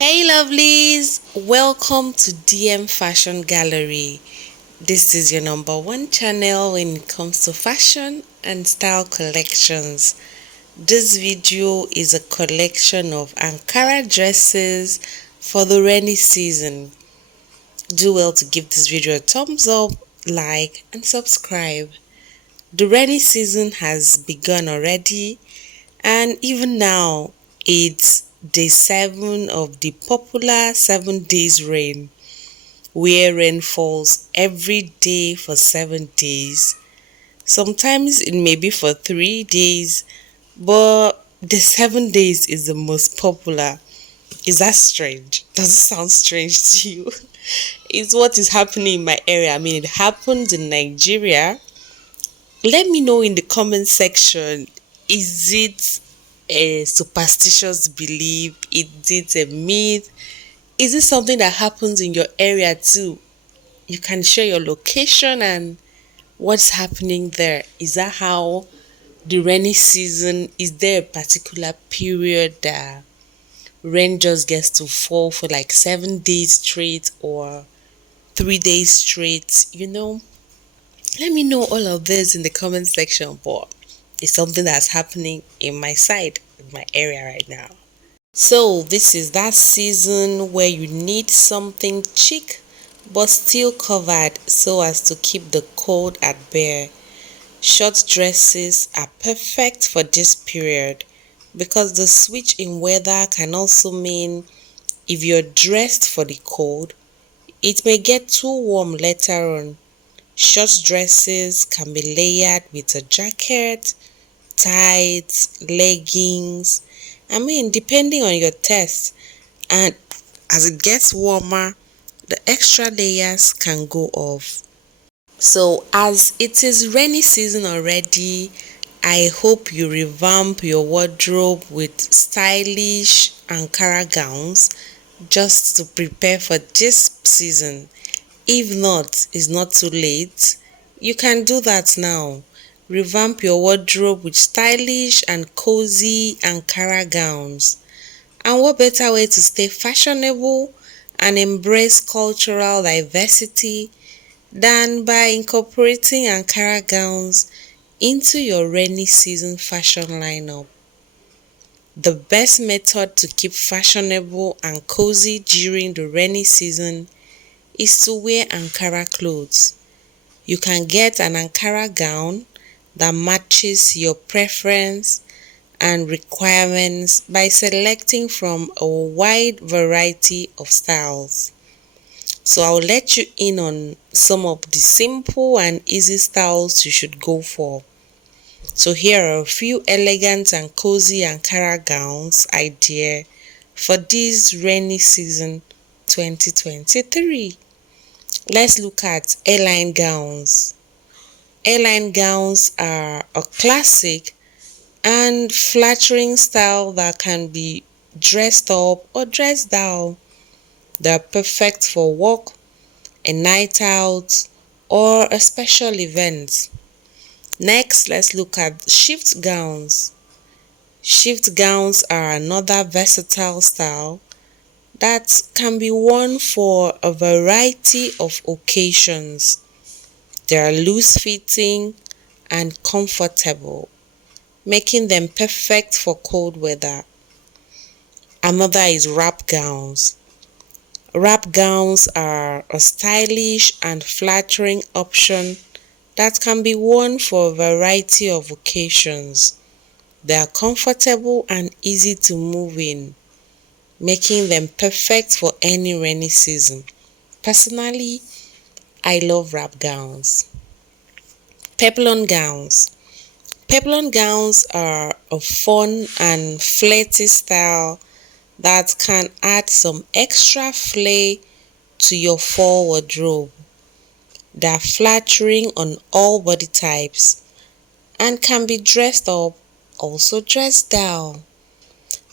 Hey lovelies, welcome to DM Fashion Gallery. This is your number one channel when it comes to fashion and style collections. This video is a collection of Ankara dresses for the rainy season. Do well to give this video a thumbs up, like and subscribe. The rainy season has begun already, and even now it's day 7 of the popular 7 days rain, where rain falls every day for 7 days. Sometimes it may be for 3 days, but the 7 days is the most popular. Is that strange? Does it sound strange to you? It's what is happening in my area. I mean, it happens in Nigeria. Let me know in the comment section. Is it a superstitious belief? Is it a myth? Is it something that happens in your area too? You can share your location and what's happening there. Is that how the rainy season, is there a particular period that rain just gets to fall for like 7 days straight or 3 days straight? Let me know all of this in the comment section, but it's something that's happening in my side, in my area right now. So this is that season where you need something chic but still covered so as to keep the cold at bay. Short dresses are perfect for this period because the switch in weather can also mean if you're dressed for the cold, it may get too warm later on. Short dresses can be layered with a jacket, tights, leggings. I mean, depending on your taste. And as it gets warmer, the extra layers can go off. So, as it is rainy season already, I hope you revamp your wardrobe with stylish Ankara gowns just to prepare for this season. If not, it's not too late. You can do that now. Revamp your wardrobe with stylish and cozy Ankara gowns. And what better way to stay fashionable and embrace cultural diversity than by incorporating Ankara gowns into your rainy season fashion lineup? The best method to keep fashionable and cozy during the rainy season is to wear Ankara clothes. You can get an Ankara gown that matches your preference and requirements by selecting from a wide variety of styles. So I'll let you in on some of the simple and easy styles you should go for. So here are a few elegant and cozy Ankara gowns idea for this rainy season 2023. Let's look at airline gowns. Airline gowns are a classic and flattering style that can be dressed up or dressed down. They're perfect for work, a night out, or a special event. Next, let's look at shift gowns. Shift gowns are another versatile style that can be worn for a variety of occasions. They are loose fitting and comfortable, making them perfect for cold weather. Another is wrap gowns. Wrap gowns are a stylish and flattering option that can be worn for a variety of occasions. They are comfortable and easy to move in, making them perfect for any rainy season. Personally, I love wrap gowns. Peplon gowns. Peplon gowns are a fun and flirty style that can add some extra flair to your fall wardrobe. They are flattering on all body types and can be dressed up, also dressed down.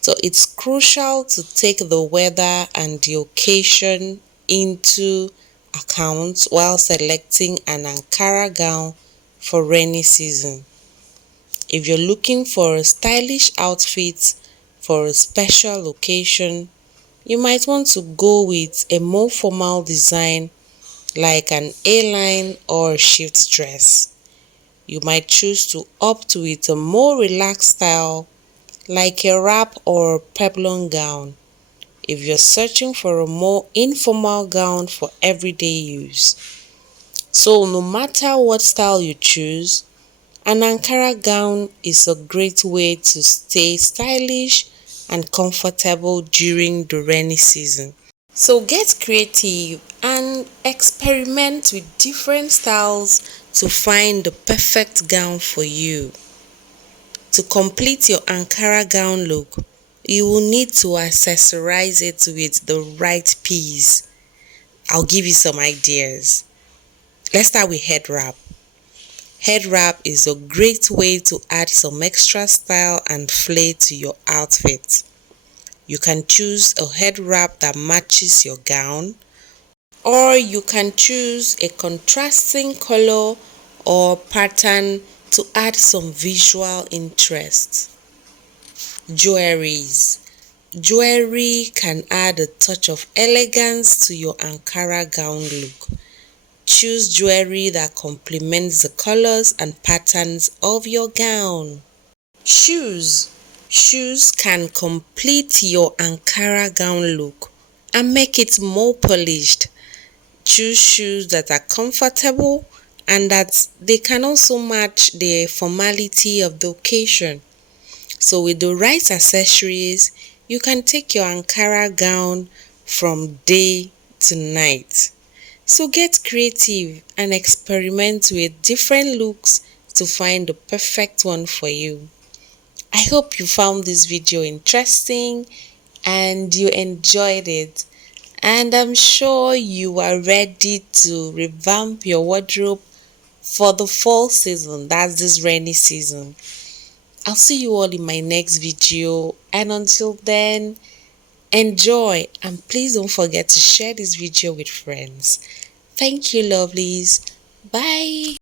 So it's crucial to take the weather and the occasion into account while selecting an Ankara gown for rainy season. If you're looking for a stylish outfit for a special occasion, You might want to go with a more formal design like an A-line or shift dress. You might choose to opt with a more relaxed style like a wrap or peplum gown if you're searching for a more informal gown for everyday use. So no matter what style you choose, an Ankara gown is a great way to stay stylish and comfortable during the rainy season. So get creative and experiment with different styles to find the perfect gown for you. To complete your Ankara gown look, you will need to accessorize it with the right piece. I'll give you some ideas. Let's start with head wrap. Head wrap is a great way to add some extra style and flair to your outfit. You can choose a head wrap that matches your gown, or you can choose a contrasting color or pattern to add some visual interest. Jewelries. Jewelry can add a touch of elegance to your Ankara gown look. Choose jewelry that complements the colors and patterns of your gown. Shoes. Shoes can complete your Ankara gown look and make it more polished. Choose shoes that are comfortable and that they can also match the formality of the occasion. So with the right accessories, you can take your Ankara gown from day to night. So get creative and experiment with different looks to find the perfect one for you. I hope you found this video interesting and you enjoyed it. And I'm sure you are ready to revamp your wardrobe for the fall season. That's this rainy season. I'll see you all in my next video, and until then, enjoy, and please don't forget to share this video with friends. Thank you, lovelies. Bye.